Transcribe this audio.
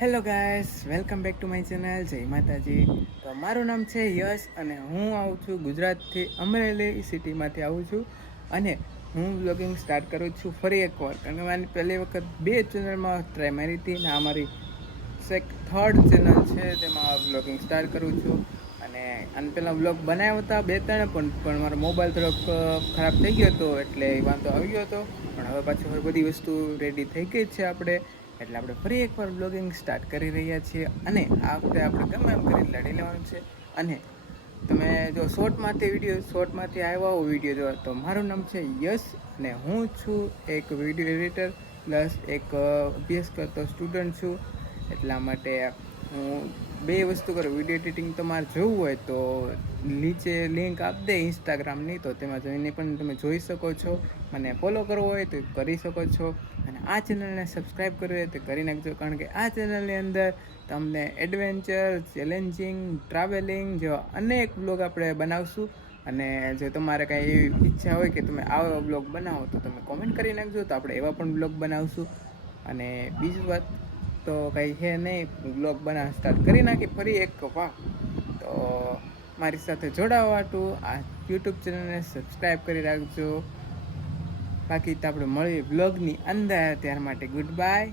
Hello guys, welcome back to my channel. જય માતાજી. તો મારું નામ છે યશ અને હું આવું છું ગુજરાતથી, અમરેલી સિટીમાંથી આવું છું. અને હું બ્લોગિંગ સ્ટાર્ટ કરું છું ફરી એકવાર, કારણ કે મારી પહેલી વખત બે ચેનલમાં ટ્રાય મારી હતી ને આ મારી થર્ડ ચેનલ છે, તેમાં બ્લોગિંગ સ્ટાર્ટ કરું છું. અને આને પહેલાં બ્લોગ બનાવ્યા હતા બે ત્રણ, પણ મારો મોબાઈલ થોડોક ખરાબ થઈ ગયો હતો, એટલે એ વાંધો આવી ગયો હતો. પણ હવે પાછું હવે બધી વસ્તુ રેડી થઈ ગઈ છે એટલે આપણે ફરી એકવાર બ્લોગિંગ સ્ટાર્ટ કરી રહ્યા છીએ. અને આ વખતે આપણે ગમે એમ કરીને લડી લેવાનું છે. અને તમે જો શોર્ટમાંથી આવ્યા હો વિડીયો જોવા, તો મારું નામ છે યશ અને હું છું એક વિડીયો એડિટર પ્લસ એક અભ્યાસ કરતો સ્ટુડન્ટ છું. એટલા માટે હું બે વસ્તુ કરું. વિડીયો એડિટિંગ તમારે જોવું હોય તો નીચે લિંક આપી દે ઇન્સ્ટાગ્રામની, તો તેમાં જઈને પણ તમે જોઈ શકો છો. મને ફોલો કરવો હોય તો કરી શકો છો. અને આ ચેનલને સબસ્ક્રાઈબ કરવી હોય તો કરી નાખજો, કારણ કે આ ચેનલની અંદર તમને એડવેન્ચર, ચેલેન્જિંગ, ટ્રાવેલિંગ જેવા અનેક બ્લોગ આપણે બનાવશું. અને જો તમારે કાંઈ એવી ઈચ્છા હોય કે તમે આવા બ્લોગ બનાવો તો તમે કોમેન્ટ કરી નાખજો, તો આપણે એવા પણ બ્લોગ બનાવશું. અને બીજી વાત તો કંઈ છે નહીં, બ્લોગ બનાવવા સ્ટાર્ટ કરી નાખી ફરી એક વાર. તો મારી સાથે જોડાવા માટે આ યુટ્યુબ ચેનલને સબસ્ક્રાઈબ કરી રાખજો. બાકી તો આપણે મળીએ બ્લોગની અંદર. ત્યાર માટે ગુડ બાય.